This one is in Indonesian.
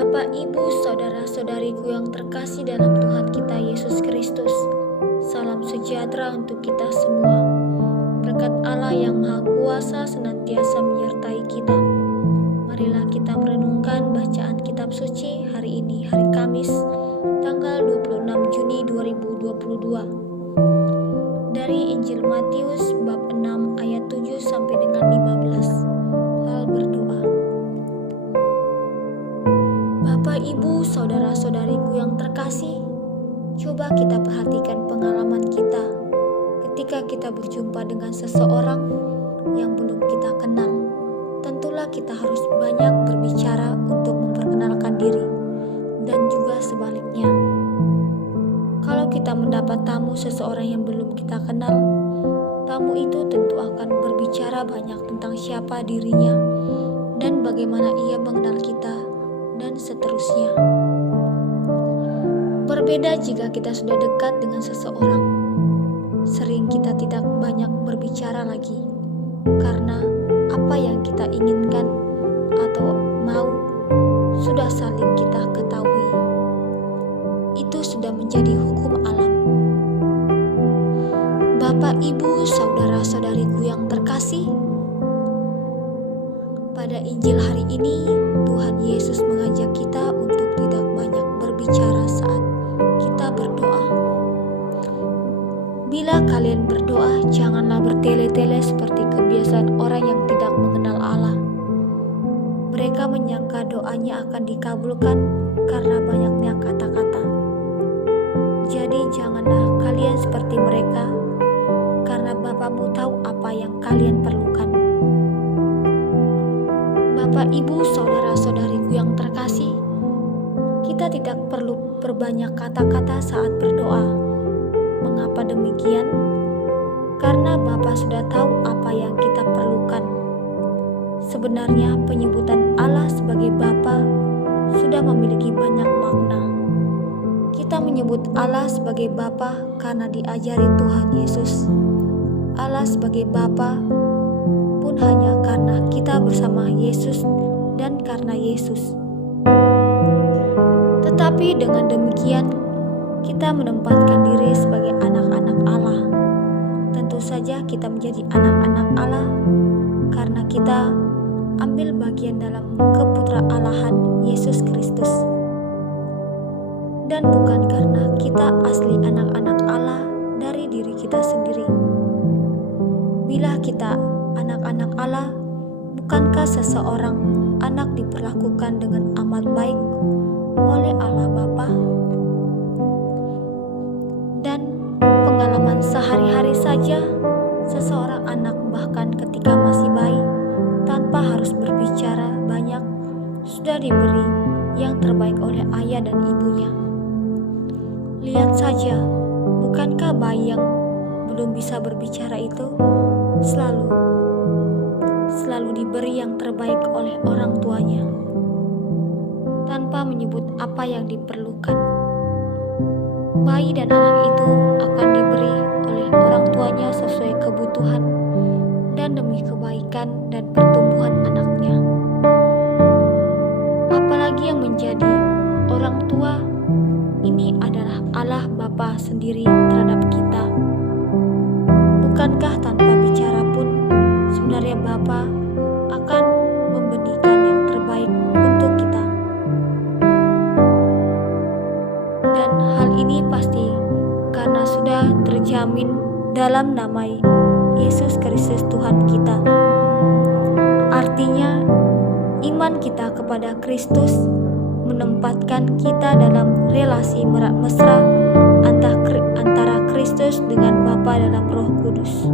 Bapak, Ibu, Saudara-saudariku yang terkasih dalam Tuhan kita Yesus Kristus, salam sejahtera untuk kita semua. Berkat Allah yang Maha Kuasa senantiasa menyertai kita. Marilah kita merenungkan bacaan kitab suci hari ini, hari Kamis, tanggal 26 Juni 2022. Dari Injil Matius bab 6 ayat 7 sampai dengan 15. Hal berdoa. Bapak, Ibu, Saudara-saudariku yang terkasih, coba kita perhatikan pengalaman kita ketika kita berjumpa dengan seseorang yang belum kita kenal. Tentulah kita harus banyak berbicara untuk memperkenalkan diri, dan juga sebaliknya. Kalau kita mendapat tamu seseorang yang belum kita kenal, tamu itu tentu akan berbicara banyak tentang siapa dirinya dan bagaimana ia mengenal kita, dan seterusnya. Berbeda jika kita sudah dekat dengan seseorang. Sering kita tidak banyak berbicara lagi, karena apa yang kita inginkan atau mau sudah saling kita ketahui. Itu sudah menjadi hukum alam. Bapak, Ibu, Saudara-saudariku yang terkasih, pada Injil hari ini, Tuhan Yesus mengajak kita untuk tidak banyak berbicara saat kita berdoa. Bila kalian berdoa, janganlah bertele-tele seperti kebiasaan orang yang tidak mengenal Allah. Mereka menyangka doanya akan dikabulkan karena banyaknya kata-kata. Jadi janganlah kalian seperti mereka, karena Bapamu tahu apa yang kalian perlukan. Bapak, Ibu, Saudara-saudariku yang terkasih, kita tidak perlu berbanyak kata-kata saat berdoa. Mengapa demikian? Karena Bapa sudah tahu apa yang kita perlukan. Sebenarnya penyebutan Allah sebagai Bapa sudah memiliki banyak makna. Kita menyebut Allah sebagai Bapa karena diajari Tuhan Yesus. Allah sebagai Bapa pun hanya karena kita bersama Yesus dan karena Yesus. Tetapi dengan demikian, kita menempatkan diri sebagai anak-anak Allah. Tentu saja kita menjadi anak-anak Allah karena kita ambil bagian dalam keputra-Allahan Yesus Kristus. Dan bukan karena kita asli anak-anak Allah dari diri kita sendiri. Bila kita anak-anak Allah, bukankah seseorang anak diperlakukan dengan amat baik oleh Allah Bapa? Dan pengalaman sehari-hari saja, seseorang anak bahkan ketika masih bayi, tanpa harus berbicara banyak, sudah diberi yang terbaik oleh ayah dan ibunya. Lihat saja, bukankah bayi yang belum bisa berbicara itu selalu diberi yang terbaik oleh orang tuanya, tanpa menyebut apa yang diperlukan. Bayi dan anak itu akan diberi oleh orang tuanya sesuai kebutuhan dan demi kebaikan dan pertumbuhan anaknya. Apalagi yang menjadi orang tua, ini adalah Allah Bapa sendiri terhadap kita. Bukankah tanpa bicara pun sebenarnya Bapa akan memberikan yang terbaik untuk kita? Dan hal ini pasti karena sudah terjamin dalam nama Yesus Kristus Tuhan kita. Artinya, iman kita kepada Kristus menempatkan kita dalam relasi mesra antara Kristus dengan Bapa dalam Roh Kudus.